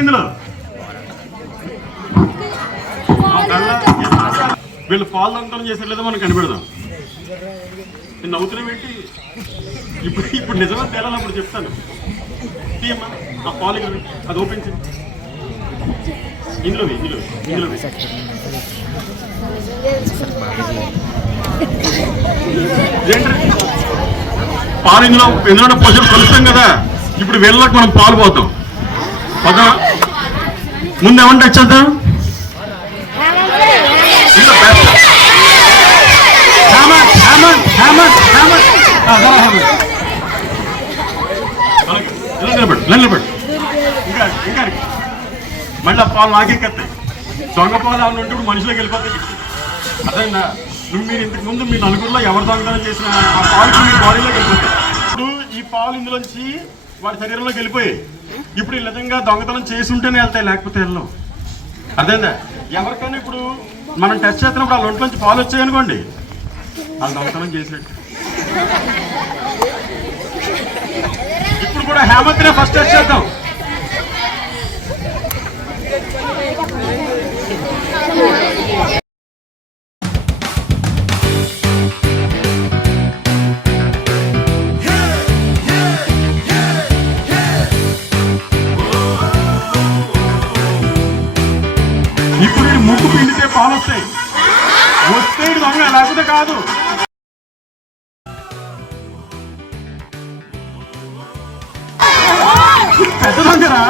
ఉన్నాయి ఇందులో. వీళ్ళు పాలు దొంగతనం చేసినట్లేదో మనం కనిపెడదాం. నేను నవ్వుతున్నాం ఏంటి? ఇప్పుడు నిజమే తేలాలి. అప్పుడు చెప్తాను. తీయమ్మా ఆ పాలు ఇక్కడ, అది ఓపెన్ చేయి. ఇందులో పాలు ఇందులో పశువులు కలుస్తాం కదా. ఇప్పుడు వీళ్ళకి మనం పాలు పోతాం. ముందు ఏమంటే వచ్చేద్దాం. నిలబడు. ఇంకా మళ్ళీ పాలు నాకెక్కేస్తాయి. దొంగ పాలు అని ఉంటే మనుషులకు వెళ్ళిపోతాయి. అదేనా మీరు ఇంతకు ముందు మీ నలుగురిలో ఎవరు దొంగతనం చేసిన ఆ పాలు మీ బాడీలోకి వెళ్ళిపోతాయి. ఇప్పుడు ఈ పాలు ఇందులోంచి వాడి శరీరంలోకి వెళ్ళిపోయాయి. ఇప్పుడు ఈ నిజంగా దొంగతనం చేసి ఉంటేనే వెళ్తాయి, లేకపోతే వెళ్ళం. అదేనా ఎవరికైనా ఇప్పుడు మనం టెస్ట్ చేస్తున్నప్పుడు వాళ్ళ ఒంట్లోంచి పాలు వచ్చాయనుకోండి, వాళ్ళు దొంగతనం చేసినట్టు. ఇప్పుడు కూడా హేమంత్నే ఫస్ట్ టెస్ట్ చేద్దాం. ఇప్పుడు ముక్కు పిండితే పాలు వస్తాయి. వస్తే దొంగ, లేకపోతే కాదు. పెద్ద దొంగరా?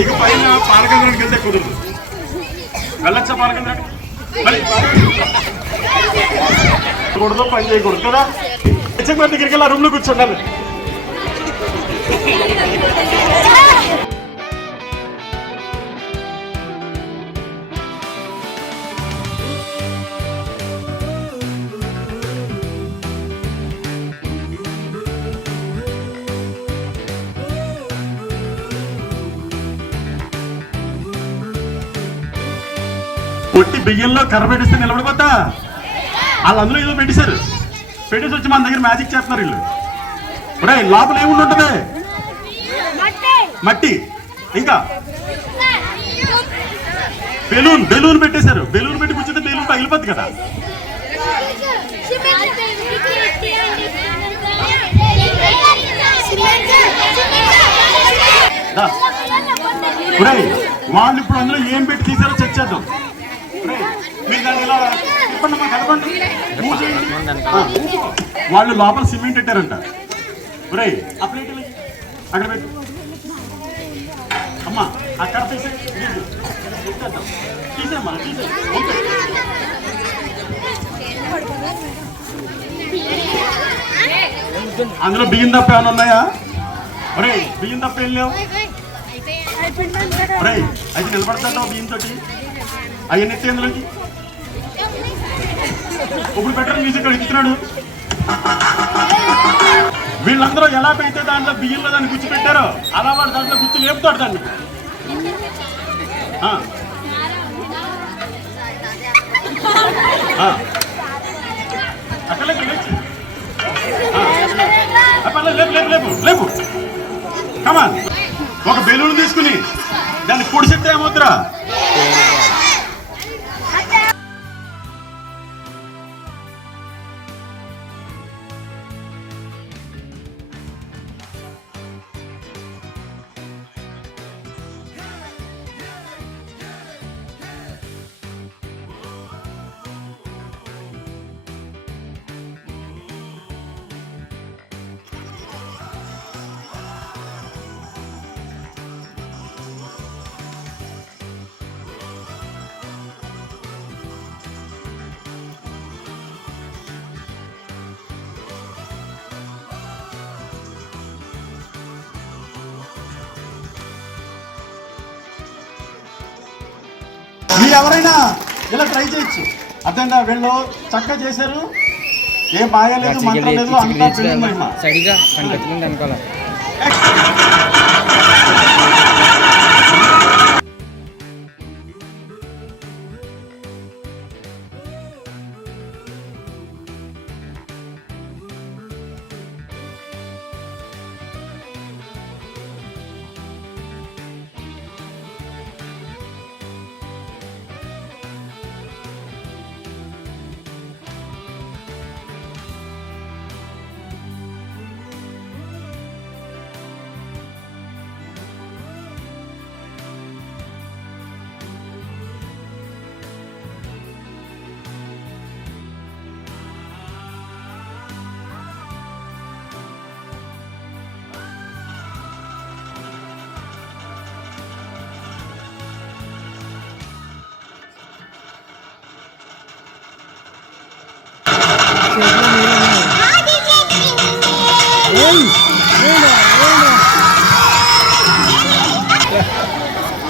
ఇక పైన పాలకేంద్రానికి వెళ్తే కుదరదు. వెళ్ళొచ్చా పాలకేంద్రానికి? కూడదు, పని చేయకూడదు కదా. హెచ్ఎంఆర్ దగ్గరికి వెళ్ళి ఆ రూమ్ లో కూర్చోండి. కొట్టి బియ్యంలో కర్ర పెట్టిస్తే నిలబడిపోతా. వాళ్ళు అందులో ఏదో పెట్టేశారు. పెట్టేసి వచ్చి మన దగ్గర మ్యాజిక్ చేస్తున్నారు వీళ్ళు. లోపల ఏముండి ఉంటుంది? మట్టి, ఇంకా బెలూన్ పెట్టేశారు. బెలూన్ పెట్టి కూర్చుంటే బెలూన్ పగిలిపోద్ది కదా. వాళ్ళు ఇప్పుడు అందులో ఏం పెట్టి తీసారో చెక్ చేద్దాం. మీరు దాన్ని ఇలా కలపండి. వాళ్ళు లోపల సిమెంట్ పెట్టారంట. ఆ ప్లేట్ అక్కడ పెట్టు. అమ్మా అక్కడ తీసేమ్మా. అందులో బియ్యం తప్ప ఏమైనా ఉన్నాయా? బియ్యం తప్ప ఏం లేవు. అయితే నిలబడతావు బియ్యం తోటి. అవన్నీ ఎత్తే అందులోకి. ఇప్పుడు బెటర్ మ్యూజిక్ ఇస్తున్నాడు. వీళ్ళందరూ ఎలా పెడితే దాంట్లో బియ్యంలో దాన్ని గుచ్చి పెట్టారో అలా వాడు దాంట్లో గుచ్చి లేపుతాడు దాన్ని. అక్కడ లేపు లేపు. కమాన్. ఒక బెలూన్ తీసుకుని దాన్ని పొడిచెత్తే ఏమవుతురా? ఎవరైనా ఇలా ట్రై చేయొచ్చు. అర్థంగా వీళ్ళు చక్కగా చేశారు, ఏ బాగా లేదు మంత్రం లేదు, అంతా సరిగా అనుకోవాలి.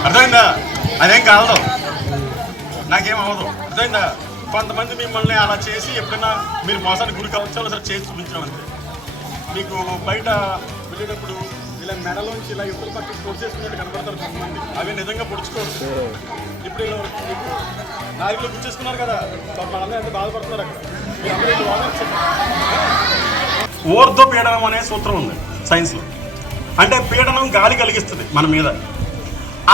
అర్థమైందా? అదేం కాదు, నాకేం అవ్వదు. అర్థమైందా? కొంతమంది మిమ్మల్ని అలా చేసి ఎప్పుడైనా మీరు మోసానికి గురి కావచ్చు, అలా చేసి చూపించడం అంతే. మీకు బయట వెళ్ళేటప్పుడు ఇలా మెడలోంచి ఇలా ఇద్దరు పక్కన పొడిచేసుకున్నట్టు కనబడతారు కొంతమంది. అవి నిజంగా పొడుచుకోవచ్చు. ఇప్పుడు ఇలా నాయకులు గుర్చేసుకున్నారు కదా, మనందరూ ఎంత బాధపడుతున్నారు అక్కడ. ఓర్ధో పీడనం అనే సూత్రం ఉంది సైన్స్లో. అంటే పీడనం గాలి కలిగిస్తుంది మన మీద.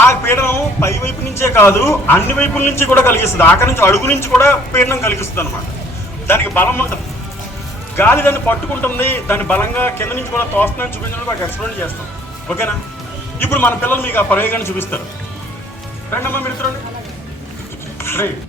ఆ పీడనం పై వైపు నుంచే కాదు, అన్ని వైపుల నుంచి కూడా కలిగిస్తుంది. ఆఖరి నుంచి అడుగు నుంచి కూడా పీడనం కలిగిస్తుంది అనమాట. దానికి బలం ఉంటుంది. గాలి దాన్ని పట్టుకుంటుంది, దాన్ని బలంగా కింద నుంచి కూడా తోస్తుందని చూపించడానికి ఒక ఎక్స్పెరిమెంట్ చేస్తాం. ఓకేనా? ఇప్పుడు మన పిల్లలు మీకు ఆ ప్రయోగాన్ని చూపిస్తారు. రండమ్మా, మీరు చూడండి. రైట్.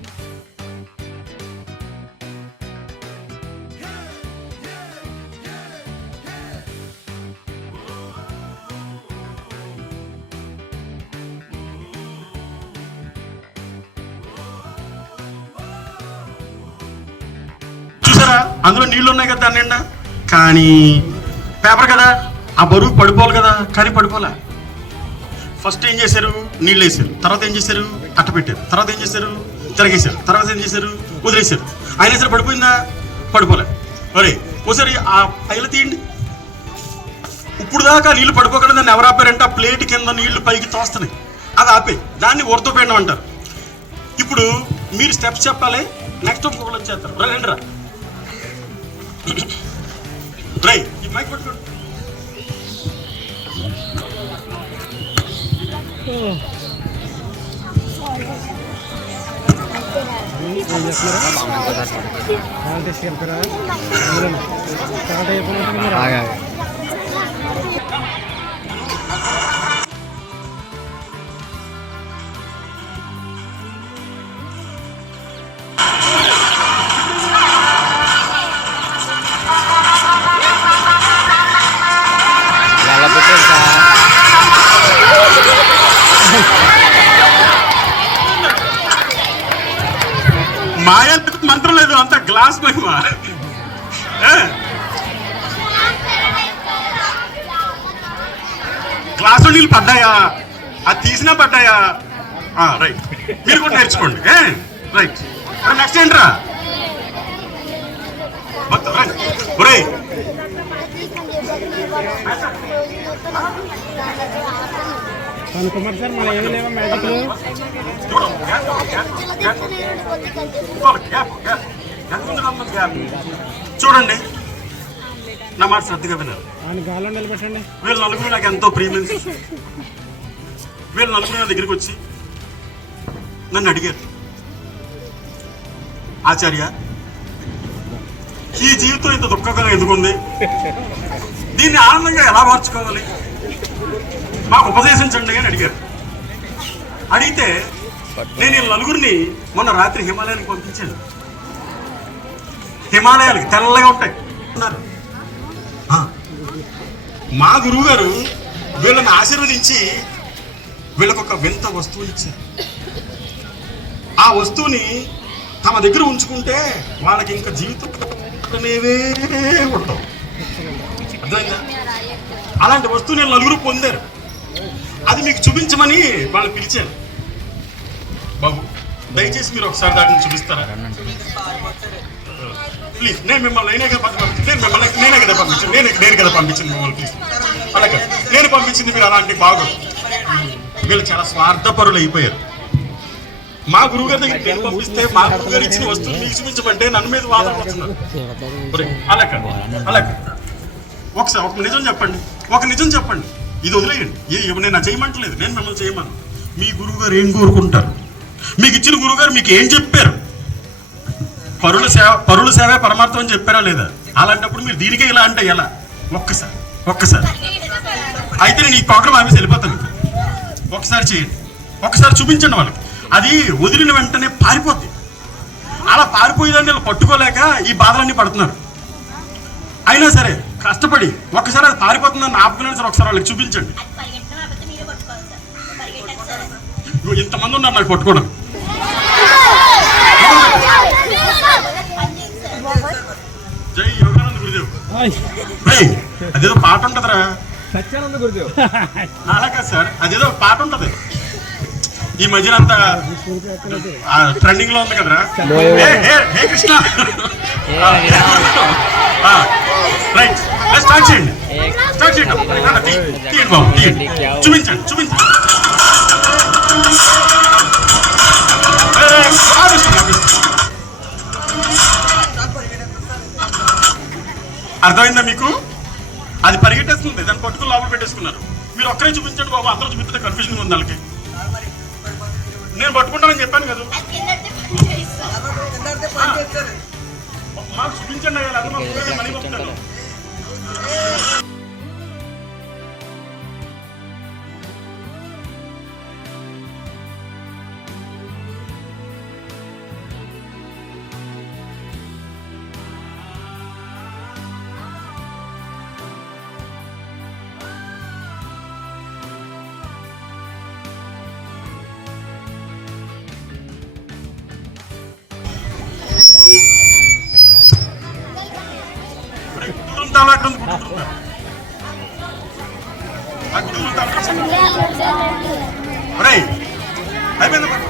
అందులో నీళ్ళు ఉన్నాయి కదా దాని నిండా, కానీ పేపర్ కదా, ఆ బరువు పడిపోవాలి కదా, కానీ పడిపోలే. ఫస్ట్ ఏం చేశారు? నీళ్ళు వేసారు. తర్వాత ఏం చేశారు? అట్ట పెట్టారు. తర్వాత ఏం చేశారు? తిరగేశారు. తర్వాత ఏం చేశారు? వదిలేశారు. అయినా సరే పడిపోయిందా? పడిపోలే. ఒరే ఒకసారి ఆ పైలు తీయండి. ఇప్పుడు దాకా నీళ్లు పడిపోకుండా దాన్ని ఎవరు ఆపారంటే ఆ ప్లేట్ కింద నీళ్లు పైకి తోస్తున్నాయి, అది ఆపే. దాన్ని ఊరతోపేయడం అంటారు. ఇప్పుడు మీరు స్టెప్స్ చెప్పాలి, నెక్స్ట్ ఇంకొకళ్ళు వచ్చేస్తారు. రండి రా రై, ఈ మైక్ పట్టుకోండి. మాయ మంత్రం లేదు, అంత గ్లాస్ మహిమ. గ్లాసులో నీళ్ళు పడ్డాయా? అది తీసినా పడ్డాయా? రైట్, మీరు కూడా నేర్చుకోండి. రైట్, నెక్స్ట్ ఏంట్రా? ఒరే కుమార్ సార్, మన ఏమి లేవా మ్యాజిక్లు? చూడండి, నా మాట శ్రద్ధగా విన్నారు. గాల్లో నిలబెట్టండి. వీళ్ళు నలుగురు నాకు ఎంతో ప్రియమైన. వీళ్ళు నలుగురు నా దగ్గరికి వచ్చి నన్ను అడిగారు, ఆచార్య, ఈ జీవితం ఇంత దుఃఖంగా ఎందుకుంది, దీన్ని ఆనందంగా ఎలా మార్చుకోవాలి, మాకు ఉపదేశించండి అని అడిగారు. అడిగితే నేను ఈ నలుగురిని మొన్న రాత్రి హిమాలయానికి పంపించాను. హిమాలయాలకి తెల్లగా ఉంటాయి అన్నారు. మా గురువు గారు వీళ్ళని ఆశీర్వదించి వీళ్ళకు ఒక వింత వస్తువు ఇచ్చారు. ఆ వస్తువుని తమ దగ్గర ఉంచుకుంటే వాళ్ళకి ఇంకా జీవితం ఉండవు. అర్థమైందా? అలాంటి వస్తువు నేను నలుగురు పొందారు. అది మీకు చూపించమని వాళ్ళు పిలిచారు. బాబు, దయచేసి మీరు ఒకసారి దాటిని చూపిస్తారా ప్లీజ్? నేను మిమ్మల్ని నేనే కదా పంపించింది మిమ్మల్ని ప్లీజ్. అలాగే నేను పంపించింది మీరు అలాంటి బాగోదు. వీళ్ళు చాలా స్వార్థపరులు అయిపోయారు. మా గురువు గారి దగ్గర నేను పంపిస్తే మా గురువు గారు ఇచ్చిన వస్తువులు మీకు చూపించమంటే నన్ను మీద వాదన వస్తున్నారు. అలా ఒకసారి ఒక నిజం చెప్పండి. ఇది వదిలేయండి. నేను చేయమంటలేదు, నేను మిమ్మల్ని చేయమను. మీ గురువు గారు ఏం కోరుకుంటారు? మీకు ఇచ్చిన గురువు గారు మీకు ఏం చెప్పారు? పరుల సేవే పరమార్థం అని చెప్పారా లేదా? అలాంటప్పుడు మీరు దీనికే ఇలా అంటే ఎలా? ఒక్కసారి అయితే నేను ఈ ప్రోగ్రామ్ ఆఫీస్ వెళ్ళిపోతాను. ఒకసారి చేయండి, ఒకసారి చూపించండి వాళ్ళకి. అది వదిలిన వెంటనే పారిపోద్ది. అలా పారిపోయేదాన్ని వీళ్ళు పట్టుకోలేక ఈ బాధలన్నీ పడుతున్నారు. అయినా సరే కష్టపడి ఒక్కసారి అది పారిపోతుందని ఆపుకున్నా సరే ఒకసారి వాళ్ళకి చూపించండి. ఇంతమంది ఉన్నారు నాకు పట్టుకోవడం. జై యోగానంద గురుదేవ్. అదేదో పాట ఉంటదిరా, సత్యానంద గురుదేవ్. అలాగే సార్, అదేదో పాట ఉంటది ఈ మధ్యన అంతా ట్రెండింగ్ లో ఉంది కదరా. హే కృష్ణ, రైట్ స్టార్ట్ చేయండి. చూపించండి. అర్థమైందా మీకు? అది పరిగెట్టేస్తుంది, దాన్ని పట్టుకుని లోపల పెట్టేసుకున్నారు. మీరు ఒక్కరే చూపించండి బాబు, అందరూ చూపిస్తే కన్ఫ్యూజన్ ఉంది వాళ్ళకి. నేను పట్టుకుంటానని చెప్పాను కదా, మాకు చూపించండి. మనీ పంపుతాను.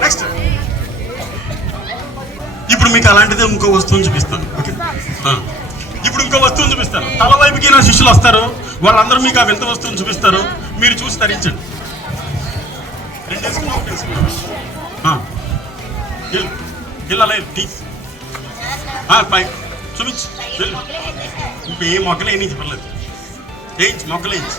నెక్స్ట్ ఇప్పుడు మీకు అలాంటిదే ఇంకో వస్తువుని చూపిస్తాను. ఓకే, ఇప్పుడు ఇంకో వస్తువుని చూపిస్తాను. తల వైపుకి నా శిష్యులు వస్తారు, వాళ్ళందరూ మీకు ఆ వింత వస్తువుని చూపిస్తారు. మీరు చూసి ధరించండి. పై చూపించు. ఇప్పుడు ఏ మొక్కలు వేయించి పర్లేదు, వేయించి మొక్కలు వేయించి.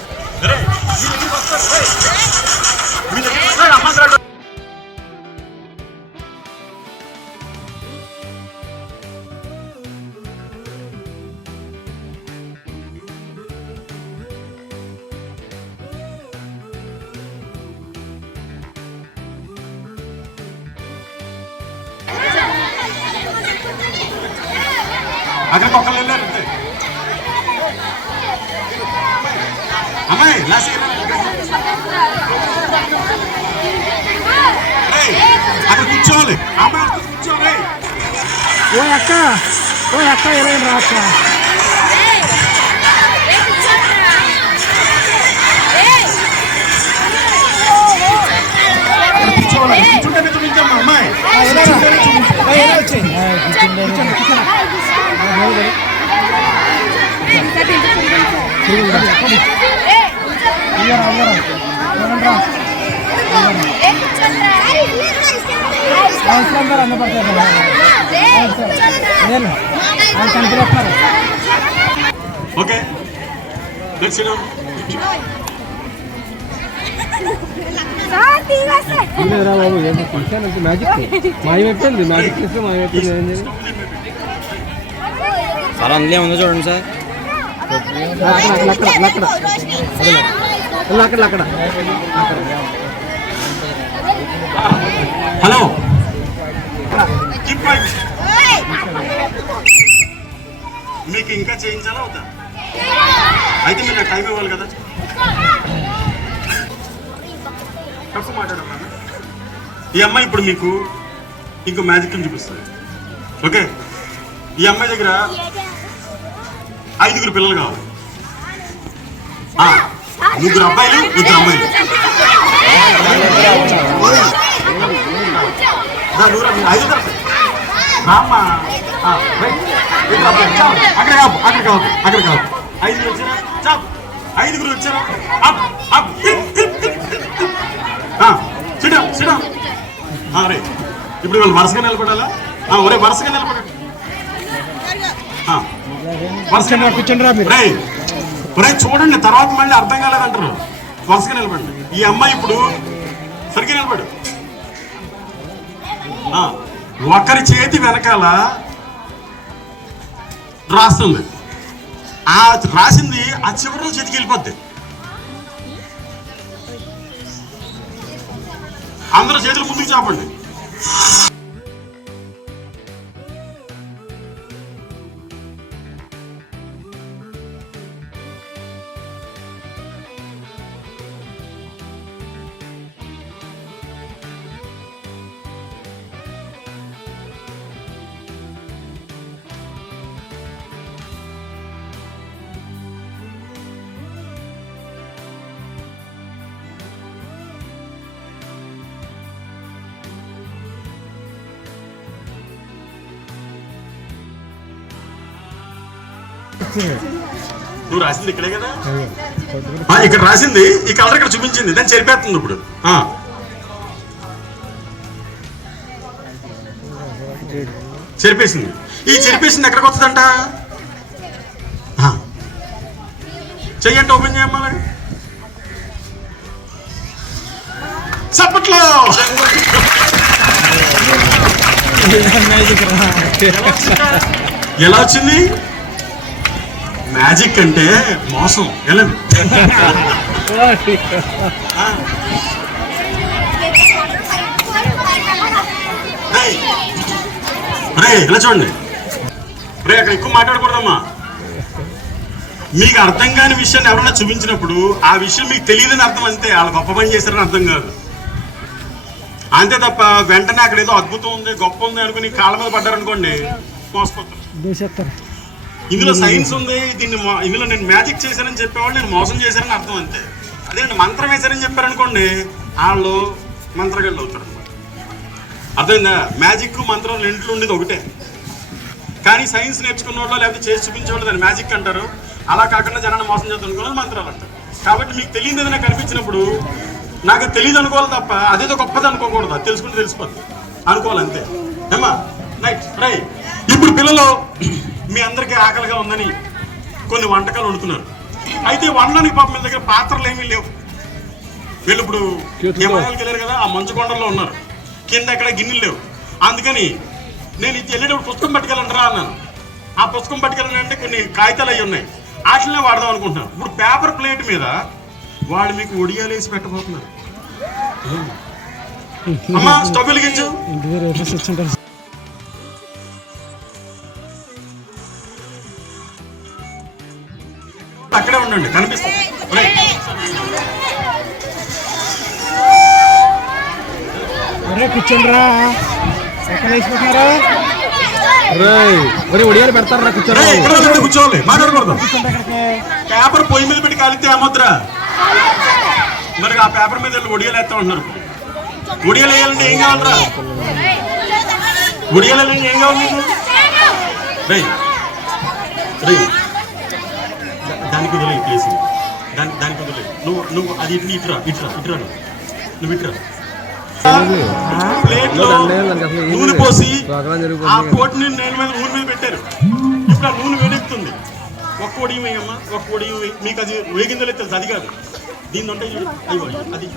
అక్కడ మొక్కలు వెళ్ళారు అంతే. అమ్మాయి అక్కడ కూర్చోవాలి. అమ్మాయి అక్కడ కూర్చోవాలి. ఓ అక్క ఎలా రా అక్క. కూర్చోవాలి. కూర్చుంటే చూపించమ్మా అమ్మాయి. ఓకే, బాబు మ్యాజిక్ మాయమైపోయింది. మ్యాజిక్ చేస్తే మాయమైపోయింది. సార్ అందులో ఉందో చూడండి సార్. అక్కడ హలో, మీకు ఇంకా చేయించాలా అవుతా? అయితే మీరు టైం ఇవ్వాలి కదా. తప్పు మాట్లాడమ్మా. ఈ అమ్మాయి ఇప్పుడు మీకు ఇంకో మ్యాజిక్ చూపిస్తుంది. ఓకే, ఈ అమ్మాయి దగ్గర 5 పిల్లలు కావాలి. 3 అబ్బాయిలు 2 అమ్మాయిలు. నువ్వు రా, ఐదు తరపు రామ్మా. రైట్. అక్కడ కాపు అక్కడ కాపు అక్కడ కాపు. ఐదుగురు వచ్చారా? చాప్. ఐదుగురు వచ్చారా? Up up. సిడమ్ సిడమ్. రే ఇప్పుడు వాళ్ళు వరుసగా నిలబడాలా? ఒరే వరుసగా నిలబడండి. వరుసగా కూర్చోండి రా మీరు. ఒరే చూడండి, తర్వాత మళ్ళీ అర్థం కాలేదంటారు. వరుసగా నిలబడండి. ఈ అమ్మాయి ఇప్పుడు సరిగ్గా నిలబడు. ఒకరి చేతి వెనకాల రాస్తుంది. ఆ రాసింది ఆ చివరిలో చేతికి వెళ్ళిపోద్ది. అందరూ చేతులు ముందుకు చాపండి. నువ్వు రాసింది ఇక్కడే కదా? ఇక్కడ రాసింది, ఈ కలర్ ఇక్కడ చూపించింది, దాన్ని చెరిపేస్తుంది ఇప్పుడు. చెరిపేసింది. ఈ చెరిపేసింది ఎక్కడికి వస్తుందంట? చెయ్యంటే ఓపెన్ చేయమ్మా. చప్పట్లో. ఎలా వచ్చింది? మ్యాజిక్ అంటే మోసం. ఎలా ఇలా చూడండి. అక్కడ ఎక్కువ మాట్లాడకూడదమ్మా. మీకు అర్థం కాని విషయాన్ని ఎవరైనా చూపించినప్పుడు ఆ విషయం మీకు తెలియదని అర్థం. అంతే, వాళ్ళు గొప్ప పని చేశారని అర్థం కాదు. అంతే తప్ప వెంటనే అక్కడ ఏదో అద్భుతం ఉంది, గొప్ప ఉంది అనుకుని కాళ్ళ మీద పడ్డారనుకోండి, మోసపోతారు. ఇందులో సైన్స్ ఉంది, ఇందులో నేను మ్యాజిక్ చేశానని చెప్పేవాళ్ళు నేను మోసం చేశానని అర్థం. అంతే. అదే మంత్రం వేశారని చెప్పారనుకోండి, వాళ్ళు మంత్రగాళ్ళు అవుతారు అనమాట. అర్థమైందా? మ్యాజిక్ మంత్రం రెంట్లో ఉండేది ఒకటే. కానీ సైన్స్ నేర్చుకున్న వాళ్ళు లేకపోతే చేసి చూపించేవాళ్ళు దాన్ని మ్యాజిక్ అంటారు. అలా కాకుండా జనాన్ని మోసం చేద్దాం అనుకున్న మంత్రాలు అంటారు. కాబట్టి మీకు తెలియదు ఏదైనా కనిపించినప్పుడు నాకు తెలియదు అనుకోవాలి తప్ప అదేదో గొప్పది అనుకోకూడదు. అది తెలుసుకుంటే తెలిసిపోద్ది అనుకోవాలి. అంతే ఏమా? Right right. ఇప్పుడు పిల్లలు మీ అందరికీ ఆకలిగా ఉందని కొన్ని వంటకాలు వండుతున్నారు. అయితే వండడానికి పాపం మీ దగ్గర పాత్రలు ఏమీ లేవు. వీళ్ళు ఇప్పుడు హిమాలయాలకు వెళ్ళారు కదా, ఆ మంచు కొండల్లో ఉన్నారు. కింద ఎక్కడ గిన్నెలు లేవు. అందుకని నేను ఇది వెళ్ళేటప్పుడు పుస్తకం పట్టుకెళ్ళంటారా అన్నాను. ఆ పుస్తకం పట్టుకెళ్ళాలంటే కొన్ని కాగితాలు అవి ఉన్నాయి, వాటినే వాడదాం అనుకుంటున్నాను. ఇప్పుడు పేపర్ ప్లేట్ మీద వాళ్ళు మీకు ఒడియాలు వేసి పెట్టబోతున్నారు. అమ్మా స్టవ్ వెలిగించు. అక్కడే ఉండండి, కనిపిస్తుంది. కూర్చోండిరా. ఎక్కడ వేసుకుంటున్నారా? ఒడియాలు పెడతారా? కూర్చోవాలి, మాట్లాడకూడదు. పేపర్ పొయ్యి మీద పెట్టి కాలితే ఏమవుతురా? మరి ఆ పేపర్ మీద ఒడియాలు వేస్తా ఉంటున్నారు. ఒడియాలు వేయాలంటే ఏం కావాలరా? ఒడియాలు వేయాలంటే ఏం కావాలి నీకు? దానికి వదిలే ప్లేస్, దానికి వదిలే. నువ్వు అది ఇట్రా నువ్వు ఇట్రా. ప్లేట్ లో నూనె పోసి ఆ పోటీని నూనె మీద పెట్టారు. ఇప్పుడు ఆ నూనె వేడెక్కుతుంది. ఒక్క ఒడియం వేయమ్మా, ఒక్క ఒడియం వేయి. మీకు అది వేగిందో లేదు తెలుసు. అది కాదు, దీన్ని ఉంటాయి చూడు, అది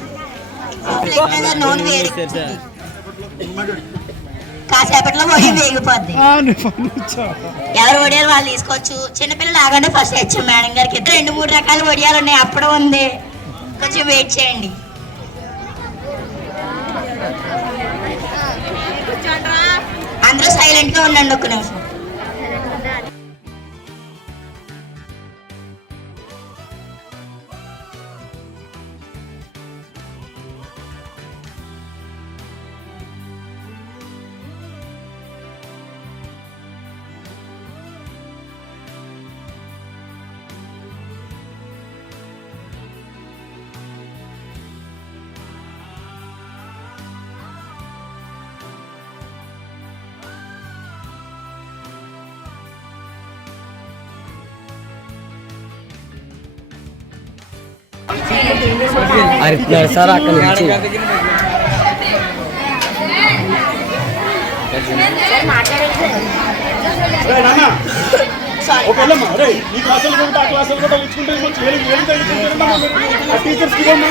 కాసేపట్లో వడియం వేగిపోద్ది. ఎవరు వడియాలు వాళ్ళు తీసుకోవచ్చు. చిన్నపిల్లలు ఆగానే ఫస్ట్ తెచ్చాం మేడం గారికి. 2-3 రకాల వడియాలు ఉన్నాయి, అప్పుడు ఉంది. కొంచెం వెయిట్ చేయండి. అందరూ సైలెంట్ గా ఉండండి ఒక్క నిమిషం. అరుస్తున్నారు సార్ అక్కడి నుంచి. ఈ క్లాసులు కూడా ఆ క్లాసులు కూడా ఇచ్చుకుంటే టీచర్స్కి ఇవ్వమ్మా.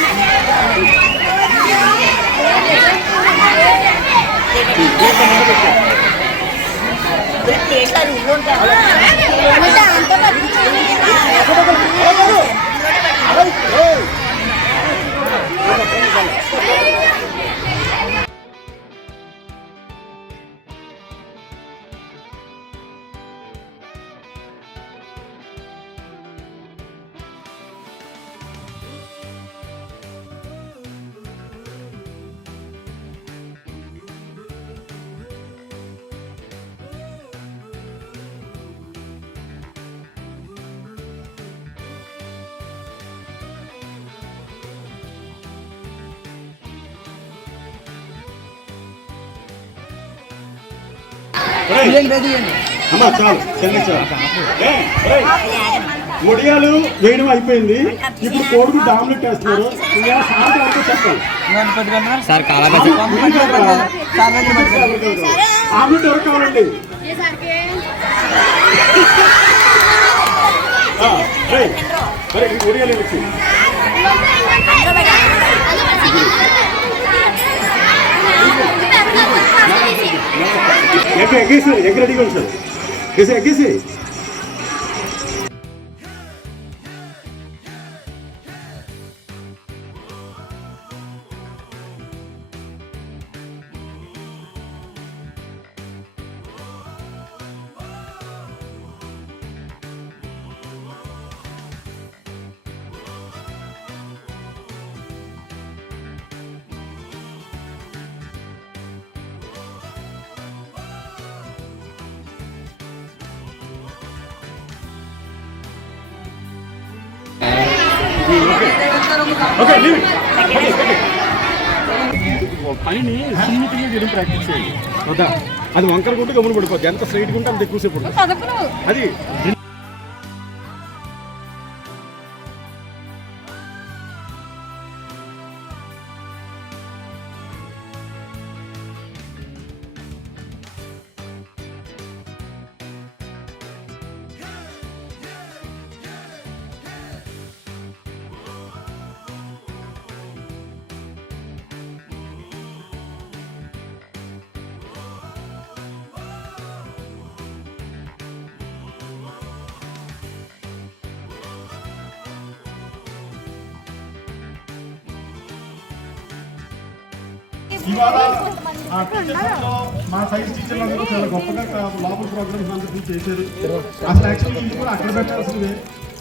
అమ్మా చాలు ముడియాలు వేయడం అయిపోయింది. ఇప్పుడు కోడికి డామినేట్ వేస్తున్నారు. సార్ ఆమ్లెట్ ఎవరు కావాలండి? ముడియాలు వచ్చి ఎగ్గేసి ఎగ్ రెడీగా ఉంది సార్. ఎగ్గేసి పనిని సున్నితంగా చేయడం ప్రాక్టీస్ చేయండి. కదా అది వంకర గుంటే గమని పడిపోద్ది. ఎంత స్ట్రైట్గా ఉంటే అంత ఎక్కువసేపు ఉంటుంది. అది ఇవాళ మా సైన్స్ టీచర్లు అందరూ చాలా గొప్పగా లోపల ప్రోగ్రామ్స్ అందరికీ చేశారు. అసలు యాక్చువల్గా ఇది కూడా అక్కడ పెట్టాల్సిందే.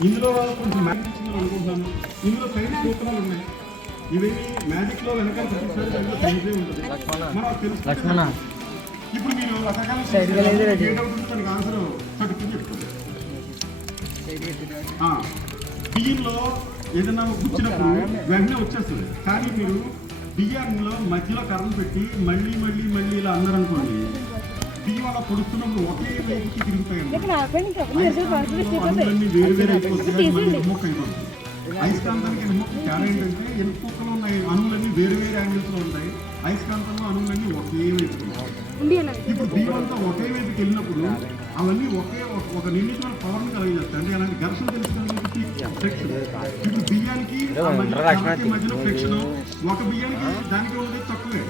ఇందులో కొంచెం మ్యాజిక్ అనుకుంటున్నాను. ఇందులో సైన్స్ సూత్రాలు ఉన్నాయి. ఇవన్నీ మ్యాజిక్ లో వెనకాల ప్రతిసారి సైన్సే ఉంటుంది. మనకు తెలుసు. ఇప్పుడు మీరు రకరకాల ఆన్సర్ సర్టిఫికెట్ చెప్తారు. బియ్యంలో ఏదైనా వచ్చినప్పుడు వెంటనే వచ్చేస్తుంది. కానీ మీరు బియ్యంలో మధ్యలో కర్రలు పెట్టి మళ్ళీ మళ్ళీ మళ్ళీ ఇలా అన్నారనుకోండి, బియ్యం అలా పొడుస్తున్నప్పుడు ఒకే వైపుకి తిరుగుతాయి. అన్నులన్నీ వేరు వేరు అయిపోతాయి. మళ్ళీ ఎన్నుముక్క అయిపోతుంది. అయస్కాంతానికి ఎన్నుముక్క తేడా ఏంటంటే ఎన్నుముక్కలో ఉన్నాయి అణువులన్నీ వేరు వేరు యాంగిల్స్ లో ఉంటాయి. అయస్కాంతంలో అణువులన్నీ ఒకే వైపు. ఇప్పుడు బియ్యం అంతా ఒకే వైపుకి వెళ్ళినప్పుడు అవన్నీ ఒక నిర్ణీతమైన పవర్ ని కలిగేస్తాయి. అంటే అలాంటి ఘర్షణ తెలుసుకోవడానికి ఫ్రిక్షన్. ఇప్పుడు బియ్యానికి మధ్యలో ఫ్రిక్షన్ ఒక బియ్యానికి దానికి ఉండేది తక్కువే.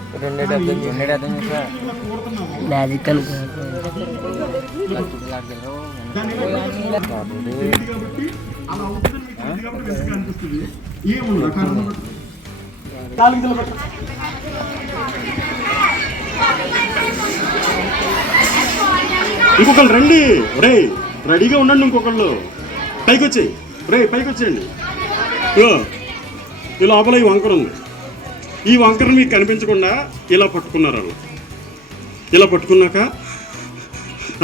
కాబట్టి అలా అవుతుందని మీకు తెలియదు కాబట్టి వెంటనే అనిపిస్తుంది. ఏముండదు కారణం ఇంకొకళ్ళు రండి. రే రెడీగా ఉండండి. ఇంకొకళ్ళు పైకి వచ్చాయి. రే పైకి వచ్చేయండి. ఈ లోపల ఈ వంకర ఉంది. ఈ వంకరను మీకు కనిపించకుండా ఇలా పట్టుకున్నారు. వాళ్ళు ఇలా పట్టుకున్నాక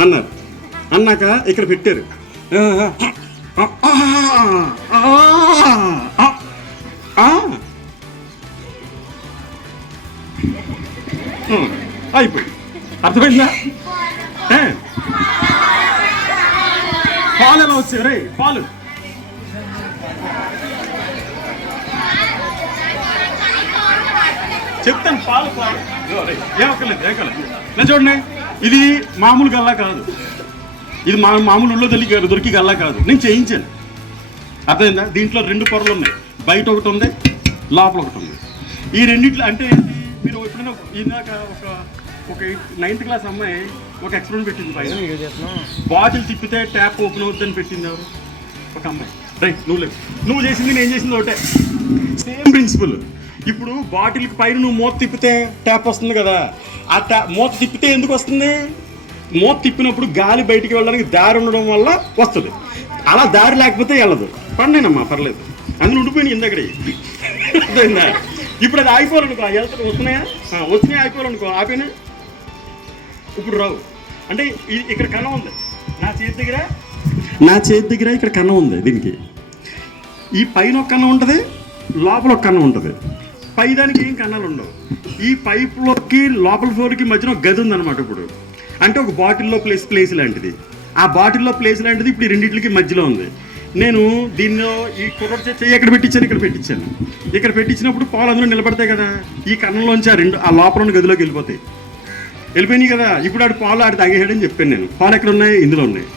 అన్నారు. అన్నాక ఇక్కడ పెట్టారు. అయిపోయింది. అర్థమైందా? పాలు ఎలా వచ్చాయి? రే పాలు చెప్తాను పాలు పాలు ఏమక్కర్లేదు నేను చూడండి, ఇది మామూలు గల్లా కాదు, ఇది మామూలు ఊళ్ళో దొరికి గల్లా కాదు, నేను చేయించాను. అర్థమైందా? దీంట్లో 2 పొరలు ఉన్నాయి, బయట ఒకటి ఉంది, లోపల ఒకటి ఉంది. ఈ రెండిట్లో అంటే మీరు ఎప్పుడైనా ఇందాక ఒక 9th క్లాస్ అమ్మాయి ఒక ఎక్స్పెరిమెంట్ పెట్టింది, పైన బాటిల్ తిప్పితే ట్యాప్ ఓపెన్ అవుతుందని పెట్టింది ఎవరు? ఒక అమ్మాయి. రైట్, నువ్వు చేసింది నేను చేసింది ఒకటే, సేమ్ ప్రిన్సిపల్. ఇప్పుడు బాటిల్కి పైన నువ్వు మూత తిప్పితే ట్యాప్ వస్తుంది కదా, ఆ మూత తిప్పితే ఎందుకు వస్తుంది? మూత తిప్పినప్పుడు గాలి బయటికి వెళ్ళడానికి దారి ఉండడం వల్ల వస్తుంది, అలా దారి లేకపోతే వెళ్ళదు. పడినానమ్మా పర్లేదు, అందులో ఉండిపోయినాయి ఇందక్కడ. అర్థమైందా? ఇప్పుడు అది ఆగిపోవాలనుకో, వెళ్తాను వచ్చినాయి ఆగిపోవాలనుకో, ఆపేనా ఇప్పుడు రావు. అంటే ఇక్కడ కన్నం ఉంది నా చేతి దగ్గర ఇక్కడ కన్నం ఉంది. దీనికి ఈ పైన ఒక కన్నం ఉంటుంది, లోపల ఒక కన్నం ఉంటుంది. పై దానికి ఏం కన్నాలు ఉండవు. ఈ పైప్లోకి లోపల ఫ్లోర్కి మధ్యన ఒక గది ఉందన్నమాట. ఇప్పుడు అంటే ఒక బాటిల్లో ప్లేస్ లాంటిది, ఆ బాటిల్లో ప్లేస్ లాంటిది ఇప్పుడు ఈ రెండింటికి మధ్యలో ఉంది. నేను దీనిలో ఈ కుర్ర చెయ్యి ఎక్కడ పెట్టించాను, ఇక్కడ పెట్టించినప్పుడు పాలు అందులో నిలబడతాయి కదా, ఈ కన్నంలోంచి ఆ లోపల ఉన్న గదిలోకి వెళ్ళిపోయినాయి కదా. ఇప్పుడు ఆడు పాలు ఆడి తాగేయడని చెప్పాను నేను. పాలు ఎక్కడ ఉన్నాయి? ఇందులో ఉన్నాయి.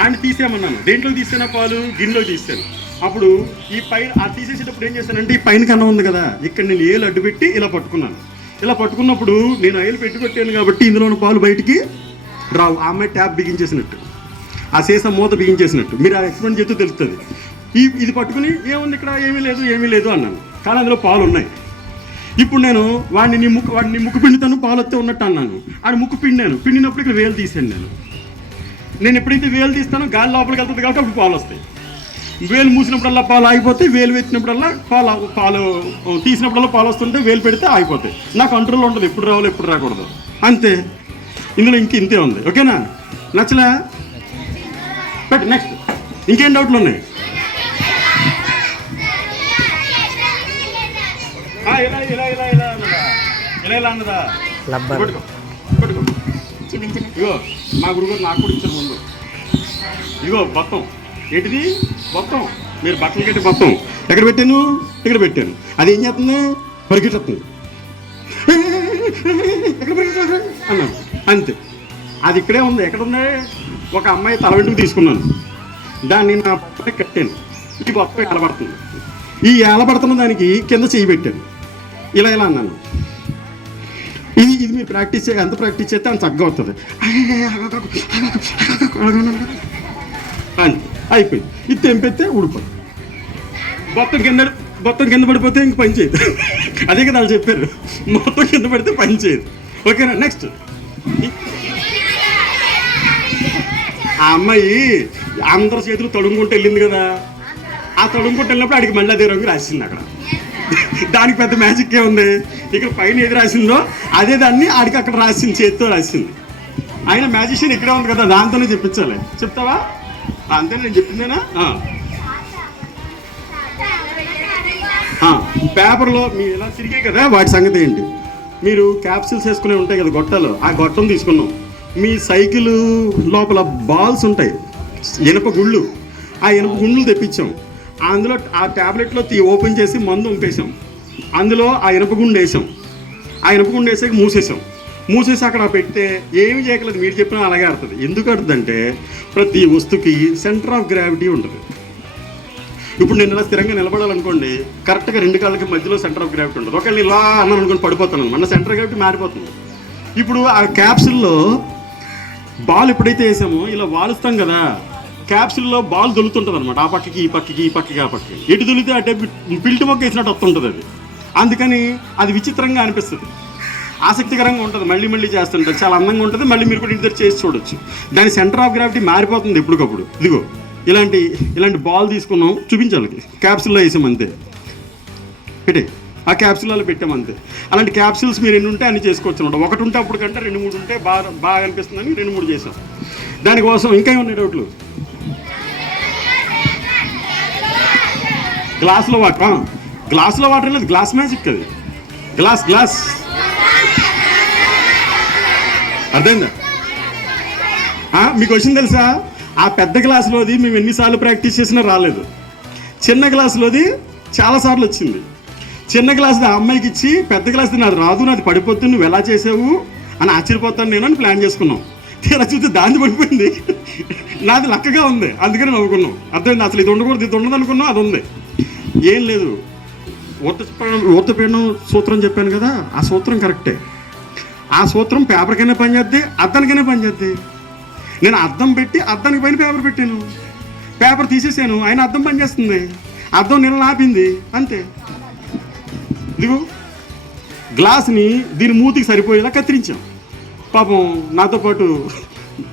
ఆయన తీసేయమన్నాను. దేంట్లో తీసాను పాలు? గిన్నెలో తీసాను. అప్పుడు ఈ పైన తీసేసేటప్పుడు ఏం చేశానంటే, ఈ పైన కన్నం ఉంది కదా, ఇక్కడ నేను ఏలు అడ్డు పెట్టి ఇలా పట్టుకున్నాను. ఇలా పట్టుకున్నప్పుడు నేను ఏలు పెట్టి కొట్టాను కాబట్టి ఇందులో ఉన్న పాలు బయటికి రావు. ఆ అమ్మాయి ట్యాప్ బిగించేసినట్టు, ఆ సీసా మూత బిగించేసినట్టు. మీరు ఆ ఎక్స్పెరిమెంట్ చేస్తూ తెలుస్తుంది. ఇది పట్టుకుని ఏముంది ఇక్కడ, ఏమీ లేదు అన్నాను, కానీ అందులో పాలు ఉన్నాయి. ఇప్పుడు నేను వాడిని ముక్కు పిండుతాను, పాలు వస్తే ఉన్నట్టు అన్నాను. ఆడు ముక్కు పిండినప్పుడు ఇక్కడ వేలు తీసాను. నేను ఎప్పుడైతే వేలు తీస్తానో గాలి లోపలికి వెళ్తుంది కాబట్టి అప్పుడు పాలు వస్తాయి. వేలు మూసినప్పుడల్లా పాలు ఆగిపోతాయి, వేలు పెట్టినప్పుడల్లా పాలు తీసినప్పుడల్లా పాలు వస్తుంటే వేలు పెడితే ఆగిపోతాయి. నా కంట్రోల్లో ఉంటుంది, ఎప్పుడు రావాలో ఎప్పుడు రాకూడదు, అంతే. ఇందులో ఇంతే ఉంది. ఓకేనా? నచ్చలే? బట్ నెక్స్ట్ ఇంకేం డౌట్లు ఉన్నాయి? ఇలా అన్నదా? ఇగో మా గురుగారు నాకు కూడా ఇచ్చారు ముందు. ఇగో మొత్తం ఏంటిది? మొత్తం మీరు బట్టలు కట్టి మొత్తం ఎక్కడ పెట్టాను? ఇక్కడ పెట్టాను. అది ఏం చేస్తుంది? పరిగెట్టుతుంది. ఎక్కడ పరిగెట్టు అన్నాను, అంతే. అది ఇక్కడే ఉంది. ఎక్కడ ఉంది? ఒక అమ్మాయి తల వెంటుకు తీసుకున్నాను, దాన్ని నా పక్కన కట్టాను. ఈ మొత్తం ఏలబడుతుంది. ఈ ఏలబడుతున్న దానికి కింద చేయి పెట్టాను. ఇలా అన్నాను. ఇది మీరు ఎంత ప్రాక్టీస్ చేస్తే అంత చక్కగా వస్తుంది. అంతే, అయిపోయింది. ఇది తెంపెత్తే ఊడిపోతుంది. మొత్తం కింద పడిపోతే ఇంక పని చేయదు. అదే కదా వాళ్ళు చెప్పారు, మొత్తం కింద పడితే పని చేయదు. ఓకేనా? నెక్స్ట్ ఆ అమ్మాయి అందరి చేతులు తడుముకుంటూ వెళ్ళింది కదా, ఆ తడుముకుంటూ వెళ్ళినప్పుడు ఆడికి మళ్ళీ అదే రంగు రాసింది అక్కడ. దానికి పెద్ద మ్యాజిక్ ఏముంది? ఇక్కడ పైన ఏది రాసిందో అదే దాన్ని ఆడికి అక్కడ రాసింది, చేతితో రాసింది. ఆయన మ్యాజిషియన్ ఇక్కడే ఉంది కదా, దాంతోనే చెప్పించాలి. చెప్తావా? అంతే, నేను చెప్పిందేనా? పేపర్లో మీరు ఇలా తిరిగే కదా, వాటి సంగతి ఏంటి? మీరు క్యాప్సిల్స్ వేసుకునే ఉంటాయి కదా గొట్టాలు, ఆ గొట్టం తీసుకున్నాం. మీ సైకిల్ లోపల బాల్స్ ఉంటాయి, ఇనప గుళ్ళు, ఆ ఇనప గుళ్ళు తెప్పించాం. అందులో ఆ ట్యాబ్లెట్లో ఓపెన్ చేసి మందు ఉంపేసాం. అందులో ఆ ఇనపగుండు వేసాం. ఆ ఇనపగుండు వేసాక మూసేసి అక్కడ పెడితే ఏమి చేయగలదు. మీరు చెప్పినా అలాగే ఆడుతుంది. ఎందుకు ఆడుతుందంటే ప్రతి వస్తువుకి సెంటర్ ఆఫ్ గ్రావిటీ ఉంటుంది. ఇప్పుడు నేను ఇలా స్థిరంగా నిలబడాలనుకోండి, కరెక్ట్గా 2 కాళ్ళకి మధ్యలో సెంటర్ ఆఫ్ గ్రావిటీ ఉంటుంది. ఒకవేళ ఇలా అన్నాను అనుకోండి, పడిపోతాను అనమాట, సెంటర్ గ్రావిటీ మారిపోతుంది. ఇప్పుడు ఆ క్యాప్సిల్లో బాల్ ఎప్పుడైతే వేసామో ఇలా వాలుస్తాం కదా, క్యాప్సిల్లో బాల్ దొలుతుంటుంది అనమాట. ఆ పక్కకి ఈ పక్కకి ఆ పక్కకి ఎటు దొలితే అటే పిల్టి మొక్క వేసినట్టు వస్తుంటుంది అది. అందుకని అది విచిత్రంగా అనిపిస్తుంది, ఆసక్తికరంగా ఉంటుంది. మళ్ళీ చేస్తుంటుంది, చాలా అందంగా ఉంటుంది. మళ్ళీ మీరు కూడా ఇద్దరు చేసి చూడొచ్చు. దాని సెంటర్ ఆఫ్ గ్రావిటీ మారిపోతుంది ఎప్పటికప్పుడు. ఇదిగో ఇలాంటి బాల్ తీసుకున్నాం, చూపించాలి. క్యాప్సిల్లో వేసాం అంతే, పెట్టే ఆ క్యాప్సిల్లో పెట్టాం అంతే. అలాంటి క్యాప్సిల్స్ మీరు ఎన్ని ఉంటే అన్ని చేసుకోవచ్చు అనమాట. ఒకటి ఉంటే అప్పుడు కంటే 2-3 ఉంటే బాగా అనిపిస్తుందని 2-3 చేసాం. దానికోసం ఇంకా ఏమన్నా డౌట్లు? గ్లాసులో వాటర్ లేదు, గ్లాస్ మ్యాజిక్ అది. గ్లాస్ అర్థమైందా? మీకు వచ్చింది తెలుసా? ఆ పెద్ద గ్లాసులోది మేము ఎన్నిసార్లు ప్రాక్టీస్ చేసినా రాలేదు. చిన్న గ్లాసులోది చాలాసార్లు వచ్చింది. చిన్న గ్లాస్ ఆ అమ్మాయికి ఇచ్చి పెద్ద గ్లాస్ నాది రాదు, నాది పడిపోతుంది, నువ్వు ఎలా చేసావు అని ఆశ్చర్యపోతాను నేను అని ప్లాన్ చేసుకున్నాం. తీరా చూస్తే దాన్ని పడిపోయింది, నాది లక్కగా ఉంది, అందుకని నవ్వుకున్నాం. అర్థమైంది, అసలు ఇది ఉండకూడదు, ఇది ఉండదు అనుకున్నాం, అది ఉంది. ఏం లేదు, ఊర్తపీడనం సూత్రం చెప్పాను కదా, ఆ సూత్రం కరెక్టే. ఆ సూత్రం పేపర్కైనా పనిచేద్ది, అద్దానికైనా పనిచేద్ది. నేను అద్దం పెట్టి అద్దానికి పైన పేపర్ పెట్టాను, పేపర్ తీసేసాను, ఆయన అద్దం పనిచేస్తుంది, అద్దం నీళ్ళని ఆపింది, అంతే. ఇదిగో గ్లాస్ని దీని మూతికి సరిపోయేలా కత్తిరించాం. పాపం నాతో పాటు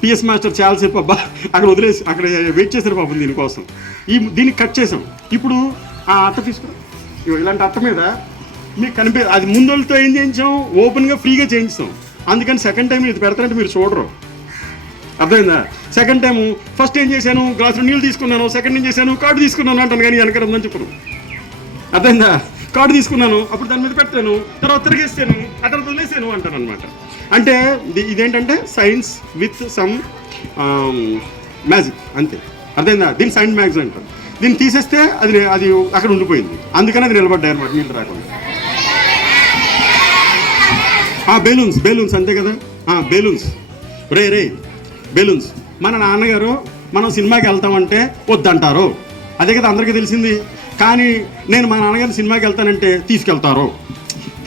పిఎస్ మాస్టర్ చాలాసేపు అబ్బా అక్కడ వదిలేసి అక్కడ వెయిట్ చేశారు పాపం దీనికోసం. దీన్ని కట్ చేసాం. ఇప్పుడు ఆ అట్ట తీసుకురా, ఇలాంటి అట్ట మీద మీకు అది ముందోళ్ళతో ఏం చేయించాం, ఓపెన్గా ఫ్రీగా చేయించాం. అందుకని సెకండ్ టైం ఇది పెడతానంటే మీరు చూడరు. అర్థమైందా? సెకండ్ టైము ఫస్ట్ ఏం చేశాను, గ్లాసులో నీళ్ళు తీసుకున్నాను, సెకండ్ ఏం చేశాను, కార్డు తీసుకున్నాను అంటాను, కానీ వెనక ఉందని చెప్పను. అర్థమైందా? కార్డు తీసుకున్నాను, అప్పుడు దాని మీద పెట్టాను, తర్వాత తిరిగేస్తాను, అక్కడ వదిలేసాను అంటాను అనమాట. అంటే ఇదేంటంటే సైన్స్ విత్ సమ్ మ్యాజిక్, అంతే. అర్థమైందా? దీన్ని సైన్స్ మ్యాజిక్ అంటారు. దీన్ని తీసేస్తే అది అక్కడ ఉండిపోయింది, అందుకని అది నిలబడ్డాయి అనమాట నీళ్ళు రాకుండా. బెలూన్స్ అంతే కదా, బెలూన్స్. రే బెలూన్స్. మన నాన్నగారు మనం సినిమాకి వెళ్తామంటే వద్దంటారు, అదే కదా అందరికీ తెలిసింది. కానీ నేను మా నాన్నగారిని సినిమాకి వెళ్తానంటే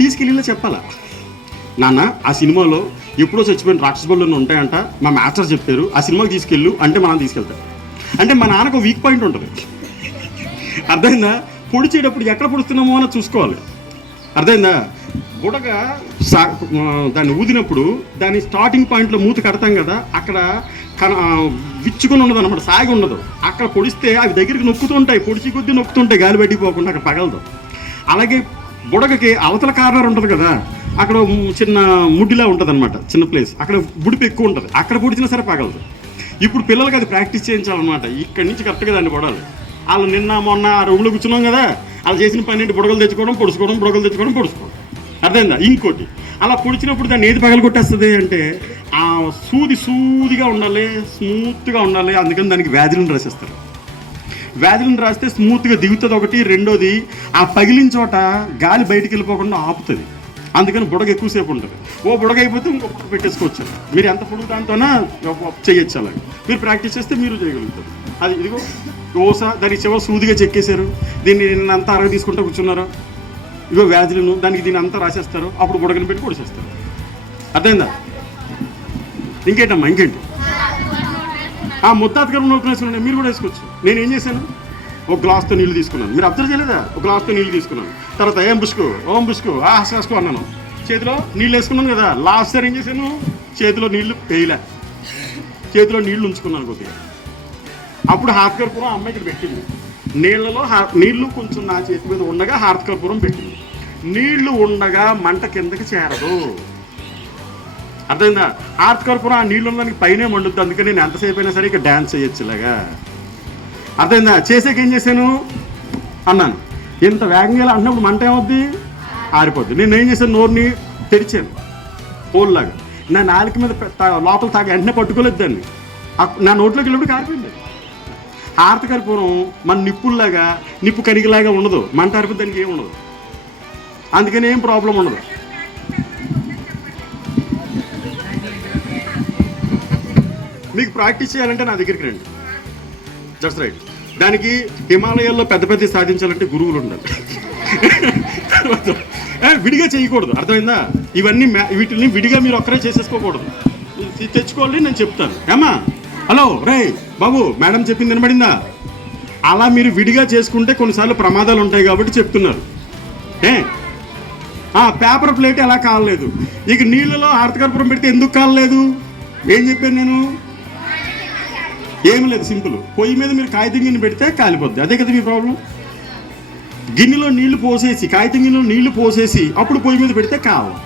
తీసుకెళ్ళిలా చెప్పాలా, నాన్న ఆ సినిమాలో ఎప్పుడో చచ్చిపోయిన రాక్షస బళ్ళు ఉంటాయంట, మా మాస్టర్ చెప్పారు, ఆ సినిమాకి తీసుకెళ్ళు అంటే మా నాన్న తీసుకెళ్తారు. అంటే మా నాన్నకు వీక్ పాయింట్ ఉంటుంది. అర్థమైందా? పొడిచేటప్పుడు ఎక్కడ పొడుస్తున్నామో అని చూసుకోవాలి. అర్థమైందా? బుడగ దాన్ని ఊదినప్పుడు దాని స్టార్టింగ్ పాయింట్లో మూత కడతాం కదా, అక్కడ విచ్చుకొని ఉండదు అనమాట, సాగి ఉండదు. అక్కడ పొడిస్తే అవి దగ్గరికి నొక్కుతుంటాయి, పొడిచి కొద్దీ నొక్కుతుంటాయి, గాలి బయటికి పోకుండా అక్కడ పగలదు. అలాగే బుడగకి అవతల కార్నర్ ఉంటుంది కదా, అక్కడ చిన్న ముడ్డిలా ఉంటుంది అనమాట, చిన్న ప్లేస్, అక్కడ బుడిపి ఎక్కువ ఉంటుంది, అక్కడ పొడిచినా సరే పగలదు. ఇప్పుడు పిల్లలకి అది ప్రాక్టీస్ చేయించాలన్నమాట. ఇక్కడి నుంచి కరెక్ట్గా దాన్ని పడాలి. వాళ్ళు నిన్న మొన్న ఆ రూమ్లో కూర్చున్నాం కదా, వాళ్ళు చేసిన పని ఏంటి, బుడగలు తెచ్చుకోవడం, పొడుచుకోవడం. అర్థమైందా? ఇంకోటి, అలా పొడిచినప్పుడు దాన్ని ఏది పగలు కొట్టేస్తుంది అంటే ఆ సూదిగా ఉండాలి, స్మూత్గా ఉండాలి. అందుకని దానికి వ్యాధులను రాసేస్తారు. వ్యాధులను రాస్తే స్మూత్గా దిగుతుంది ఒకటి. రెండోది, ఆ పగిలిన చోట గాలి బయటికి వెళ్ళిపోకుండా ఆపుతుంది. అందుకని బుడగ ఎక్కువసేపు ఉంటుంది. బుడగ అయిపోతే ఇంకొక పెట్టేసుకోవచ్చు. మీరు ఎంత పొడుగు దాంతోనా చేయొచ్చు. అలాగే మీరు ప్రాక్టీస్ చేస్తే మీరు చేయగలుగుతారు. అది ఇదిగో దానికి చివరి సూదిగా చెక్కేశారు, దీన్ని అంతా అరగ తీసుకుంటూ కూర్చున్నారు. ఇగో వ్యాధులను దానికి దీన్ని అంతా రాసేస్తారు, అప్పుడు బుడగని పెట్టి పొడిచేస్తారు. అర్థమైందా? ఇంకేంటి ముత్తాత గారు నోట్లు వేసుకున్నాను, మీరు కూడా వేసుకోవచ్చు. నేను ఏం చేశాను, ఒక గ్లాస్తో నీళ్ళు తీసుకున్నాను. మీరు అబ్జర్వ్ చేయలేదా? ఒక గ్లాస్తో నీళ్ళు తీసుకున్నాను, తర్వాత ఓం బుష్కు హస్కో అన్నాను, చేతిలో నీళ్ళు వేసుకున్నాను కదా. లాస్ట్ సార్ ఏం చేశాను, చేతిలో నీళ్లు వేయలే, చేతిలో నీళ్లు ఉంచుకున్నాను కొద్దిగా. అప్పుడు హాత్ కర్పూరం అమ్మాయి ఇక్కడ పెట్టింది, నీళ్లు కొంచెం నా చేతి మీద ఉండగా హాత్ కర్పూరం పెట్టింది. నీళ్లు ఉండగా మంట కిందకి చేరదు. అర్థమైందా? హాత్ కర్పూరం ఆ నీళ్ళు ఉన్నదానికి పైనే మండుద్ది, అందుకని నేను ఎంతసేపు అయినా సరే ఇక డ్యాన్స్ చేయొచ్చు ఇలాగా. అర్థమైందా? చేసాక ఏం చేశాను అన్నాను, ఇంత వేగంగా అంటున్నప్పుడు మంట ఏమవుద్ది, ఆరిపోద్ది. నేను ఏం చేశాను, నోరుని తెరిచాను పోల్లాగా, నా నాలుక మీద లోపల తాగి వెంటనే పట్టుకోలేదు దాన్ని, నా నోట్లోకి వెళ్ళినప్పుడు కారిపోయింది. హారత కర్పూరం మన నిప్పుల్లాగా, నిప్పు కరిగిలాగా ఉండదు, మంట ఆరిపోద్ది, దానికి ఏమి ఉండదు, అందుకని ఏం ప్రాబ్లం ఉండదు. మీకు ప్రాక్టీస్ చేయాలంటే నా దగ్గరికి రండి, జస్ట్ రైట్. దానికి హిమాలయాల్లో పెద్ద సాధించాలంటే గురువులు ఉండాలి. విడిగా చేయకూడదు, అర్థమైందా? వీటిని విడిగా మీరు ఒక్కరే చేసేసుకోకూడదు, తెచ్చుకోవాలి. నేను చెప్తాను, ఏమా హలో రే బాబు మేడం చెప్పింది వినబడిందా? అలా మీరు విడిగా చేసుకుంటే కొన్నిసార్లు ప్రమాదాలు ఉంటాయి కాబట్టి చెప్తున్నారు. పేపర్ ప్లేట్ ఎలా కాలేదు, ఇక నీళ్ళలో హారతకర్పూరం పెడితే ఎందుకు కాలేదు? ఏం చెప్పాను నేను? ఏమి లేదు, సింపుల్. పొయ్యి మీద మీరు కాగితం గిన్నె పెడితే కాలిపోద్ది, అదే కదా మీ ప్రాబ్లం. గిన్నెలో నీళ్లు పోసేసి, కాగితం గిన్నెలో నీళ్లు పోసేసి అప్పుడు పొయ్యి మీద పెడితే కావాలి.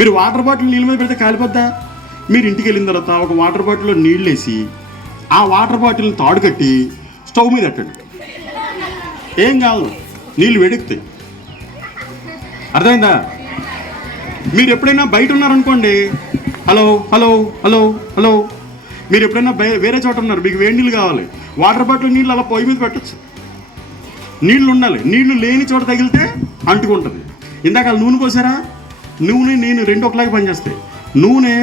మీరు వాటర్ బాటిల్ నీళ్ళ మీద పెడితే కాలిపోద్దా? మీరు ఇంటికి వెళ్ళిన తర్వాత ఒక వాటర్ బాటిల్లో నీళ్ళు వేసి ఆ వాటర్ బాటిల్ని తాడు కట్టి స్టవ్ మీద పెట్టండి, ఏం కాదు, నీళ్ళు వేడెక్కుతాయి. అర్థమైందా? మీరు ఎప్పుడైనా బయట ఉన్నారనుకోండి, హలో మీరు ఎప్పుడైనా వేరే చోట ఉన్నారు, మీకు వేడి నీళ్ళు కావాలి, వాటర్ బాటిల్ నీళ్ళు అలా పొయ్యి మీద పెట్టచ్చు. నీళ్లు ఉండాలి. నీళ్లు లేని చోట తగిలితే అంటుకుంటుంది. ఇందాక వాళ్ళు నూనె పోసారా, నూనె నేను రెండు ఒకలాగా పనిచేస్తాయి. నూనె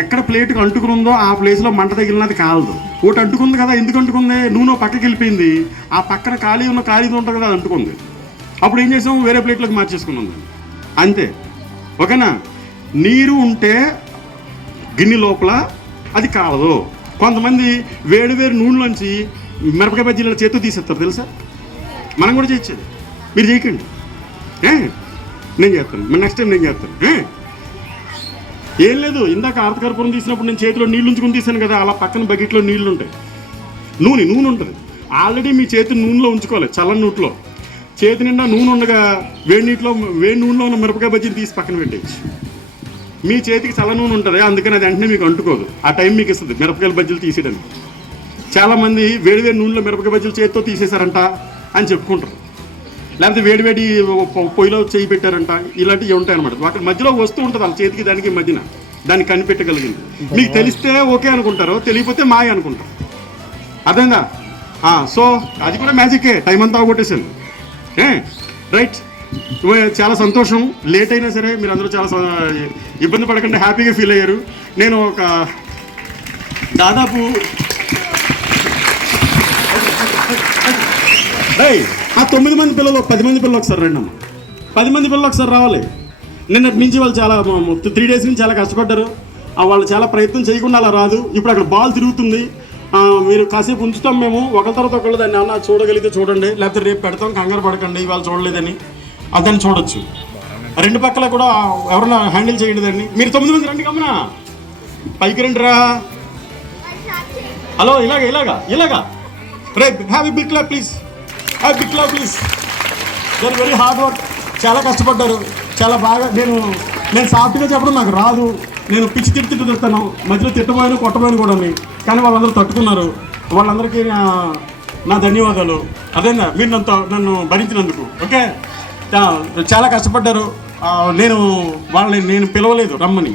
ఎక్కడ ప్లేట్కి అంటుకుందో ఆ ప్లేస్లో మంట తగిలినది కాలదు. ఒకటి అంటుకుంది కదా, ఎందుకు అంటుకుంది? నూనె పక్కకి వెళ్ళిపోయింది, ఆ పక్కన ఖాళీ ఉంటుంది కదా, అది అంటుకుంది. అప్పుడు ఏం చేసాం, వేరే ప్లేట్లోకి మార్చేసుకున్నాం అంతే. ఓకేనా? నీరు ఉంటే గిన్నె లోపల అది కాలదు. కొంతమంది వేడి నూనెలోంచి మిరపకాయ బజ్జీల చేతితో తీసేస్తారు తెలుసా? మనం కూడా చేయొచ్చేది. మీరు చేయకండి, నేను చేస్తాను. నెక్స్ట్ టైం నేను చేస్తాను. ఏం లేదు, ఇందాక ఆర్తకర్పూరం తీసినప్పుడు నేను చేతిలో నీళ్ళు ఉంచుకుని తీసాను కదా, అలా పక్కన బకెట్లో నీళ్ళు ఉంటాయి. నూనె ఉంటుంది. ఆల్రెడీ మీ చేతి నూనెలో ఉంచుకోవాలి, చల్లని నూటిలో. చేతి నిండా నూనె ఉండగా వేడి నూనెలో ఉన్న మిరపకాయ బజ్జీని తీసి పక్కన పెట్టేయచ్చు. మీ చేతికి చల్ల నూనె ఉంటుంది, అందుకని అది వెంటనే మీకు అంటుకోదు. ఆ టైం మీకు ఇస్తుంది మిరపకాయల బజ్జీలు తీసేయడానికి. చాలామంది వేడి నూనెలో మిరపకాయ బజ్జీలు చేతితో తీసేశారంట అని చెప్పుకుంటారు. లేకపోతే వేడి పొయ్యిలో చేయి పెట్టారంట, ఇలాంటివి ఉంటాయన్నమాట. అక్కడ మధ్యలో వస్తూ ఉంటుంది వాళ్ళ చేతికి దానికి మధ్యన, దాన్ని కనిపెట్టగలిగింది. మీకు తెలిస్తే ఓకే అనుకుంటారు, తెలియకపోతే మాయ అనుకుంటారు. అదేందా? సో అది కూడా మ్యాజికే. టైం అంతా అవగొట్టేసాను. రైట్, చాలా సంతోషం. లేట్ అయినా సరే మీరు అందరూ చాలా ఇబ్బంది పడకుండా హ్యాపీగా ఫీల్ అయ్యారు. నేను ఒక దాదాపు ఆ 9 మంది పిల్లలు 10 మంది పిల్లలు ఒకసారి రండి అమ్మ. 10 మంది పిల్లలు ఒకసారి రావాలి. నిన్నటి నుంచి వాళ్ళు చాలా 3 డేస్ నుంచి చాలా కష్టపడ్డారు. వాళ్ళు చాలా ప్రయత్నం చేయకుండా అలా రాదు. ఇప్పుడు అక్కడ బాల్ తిరుగుతుంది. మీరు కాసేపు ఉంచుతాం మేము, ఒకరి తర్వాత ఒకళ్ళు. దాన్ని ఏమన్నా చూడగలిగితే చూడండి, లేకపోతే రేపు పెడతాం, కంగారు పడకండి. ఇవాళ చూడలేదని అతన్ని చూడొచ్చు. 2 పక్కల కూడా ఎవరన్నా హ్యాండిల్ చేయండి దాన్ని. మీరు 9 మంది రండి, గమనా పైకి రండి రా. హలో, ఇలాగా రేపు have a big clap please. Have big clap please. Very very hard work. చాలా కష్టపడ్డారు, చాలా బాగా. నేను సాఫ్ట్గా చెప్పడం నాకు రాదు. నేను పిచ్చి తిడుతాను, మధ్యలో తిట్టబోయాను, కొట్టబోయాను కూడా. కానీ వాళ్ళందరూ తట్టుకున్నారు. వాళ్ళందరికీ నా ధన్యవాదాలు. అదేనా మీరు నన్ను భరించినందుకు. ఓకే, చాలా కష్టపడ్డారు. నేను పిలవలేదు రమ్మని.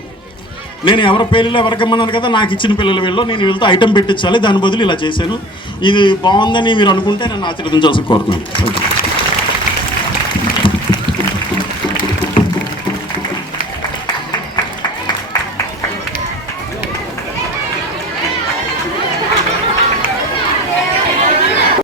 నేను ఎవరి పేర్లు ఎవరికమ్మన్నాను కదా, నాకు ఇచ్చిన పిల్లల వీళ్ళు నేను వీళ్ళతో ఐటెం పెట్టించాలి, దాని బదులు ఇలా చేశాను. ఇది బాగుందని మీరు అనుకుంటే నన్ను ఆశీర్వదించాల్సి కోరుతున్నాను.